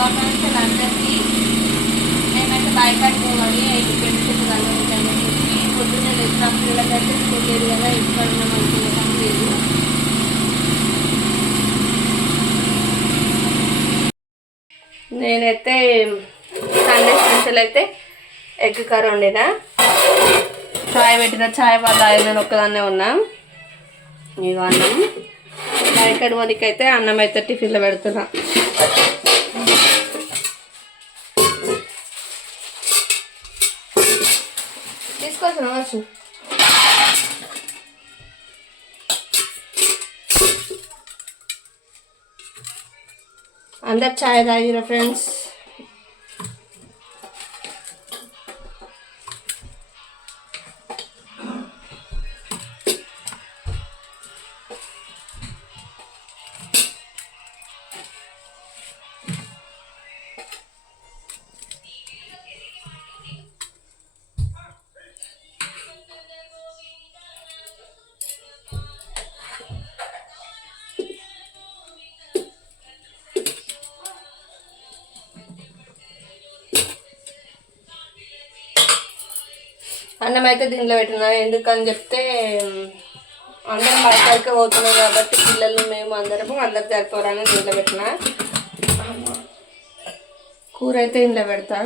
శుభాకాంక్షలు అందరికీ. మేమైతే బయటకు పోవాలి 8:20 కల్లా ఉంటాను. పొద్దున్నే తెచ్చిన పిల్లలకైతే స్కూల్ లేదు కదా, ఇక్కడ ఉన్నాం అనుకున్నాం లేదు. నేనైతే సండే స్పెషల్ అయితే ఎగ్ కర్రీ వండినా, చాయ్ పెట్టిన, చాయ్ వల్ల నేను ఒక్కదాన్నే ఉన్నా. ఇక అన్నం బయట వరకు అయితే అన్నం అయితే టిఫిన్లో పెడుతున్నా. తీసుకొస్తున్నా వచ్చు. అందరు చాయ్ తాగిరా ఫ్రెండ్స్? అన్నం అయితే దీనిలో పెట్టినా, ఎందుకని చెప్తే అందరం బయటకే పోతున్నాం కాబట్టి పిల్లలు మేము అందరు సరిపోరాని దీంట్లో పెట్టినా. కూర అయితే ఇంట్లో పెడతా.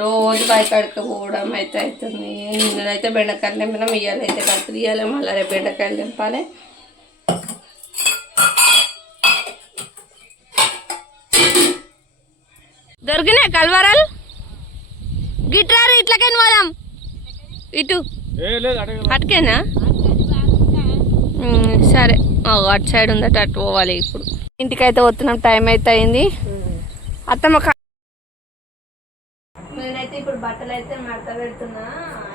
రోజు బయటకు పోవడం అయితే అవుతుంది. నిన్నైతే బెండకాయలు నింపినాం, ఇయ్యాలైతే కడుపు తీయాలి, మళ్ళీ రేపు బెండకాయలు నింపాలి. దొరికినాయి కల్వరాలు గిట్రారు ఇట్లకైనా పోదాం. ఇటు అటుకేనా? సరే, అటు సైడ్ ఉందట, అటు పోవాలి. ఇప్పుడు ఇంటికైతే వస్తున్నాం, టైం అయితే అయింది. అత్తమ్మ నేనైతే ఇప్పుడు బట్టలు అయితే మడత పెడుతున్నా,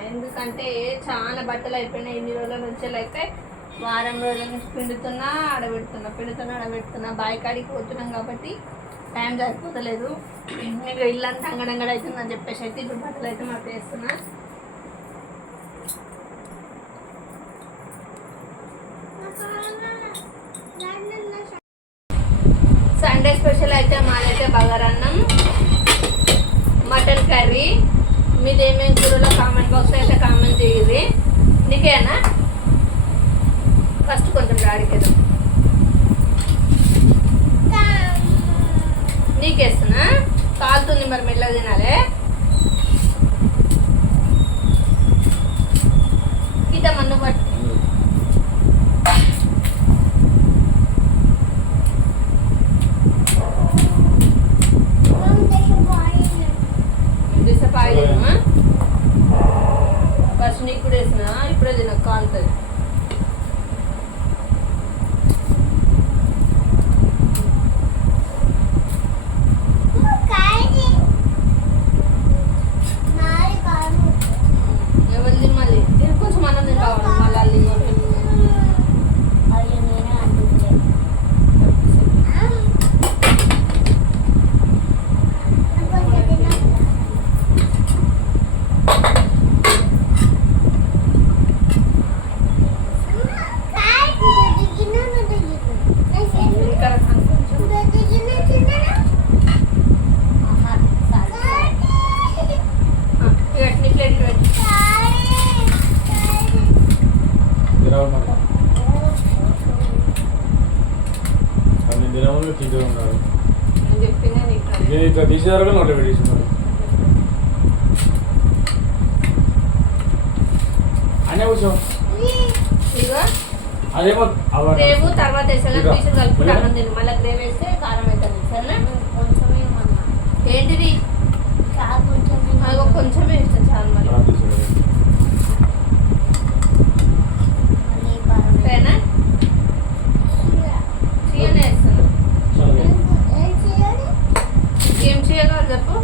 ఎందుకంటే చాలా బట్టలు అయిపోయినాయి. ఇన్ని రోజుల నుంచి అయితే వారం రోజుల నుంచి పిండుతున్నా ఆడబెడుతున్నా. బాయికాడికి పోతున్నాం కాబట్టి టైం సరిపోతలేదు. మీకు ఇల్లంతా అంగడంగడ అవుతుందని చెప్పేసి అయితే ఇప్పుడు బట్టలు అయితే మడత వేస్తున్నా. సండే స్పెషల్ అయితే మాదైతే బగారన్నం, మటన్ కర్రీ. మీది ఏమేమి కూరలో కామెంట్ బాక్స్ అయితే కామెంట్ చేయండి. నీకేనా? ఫస్ట్ కొంచెం డాడీకేద్దాం. నీకేస్తున్నా, కాలుతుంది మరి, మెల్లగా తినాలి. గీత మన్ను పట్టు. ఫస్ట్ నీకు కూడా వేసిన, ఇప్పుడే తిన కాలుతుంది. ఎవరిది మళ్ళీ కొంచెం అన్నం తింటావు మళ్ళీ. ఇట్లా తీసేదారుగా నోట్లో పెట్టేసినారు అనే కూర్చో. అదేమో గ్రేవ్ తర్వాత వేసాక పీసులు కలుపుకుంటే అన్నం తిని మళ్ళీ గ్రేవ్ వేస్తే కారం అవుతుంది. సరేనా? ఏంటిది? కొంచెం వేస్తాను చాలు. మళ్ళీ సరేనా? చీయనే వేస్తాను. ఏం చేయగలరు చెప్పు?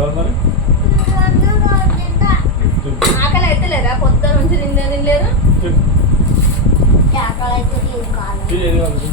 కావాలి మరి ఆకలి అయితే లేదా పొద్దు నుంచి తినలేరు ఏది కావాలి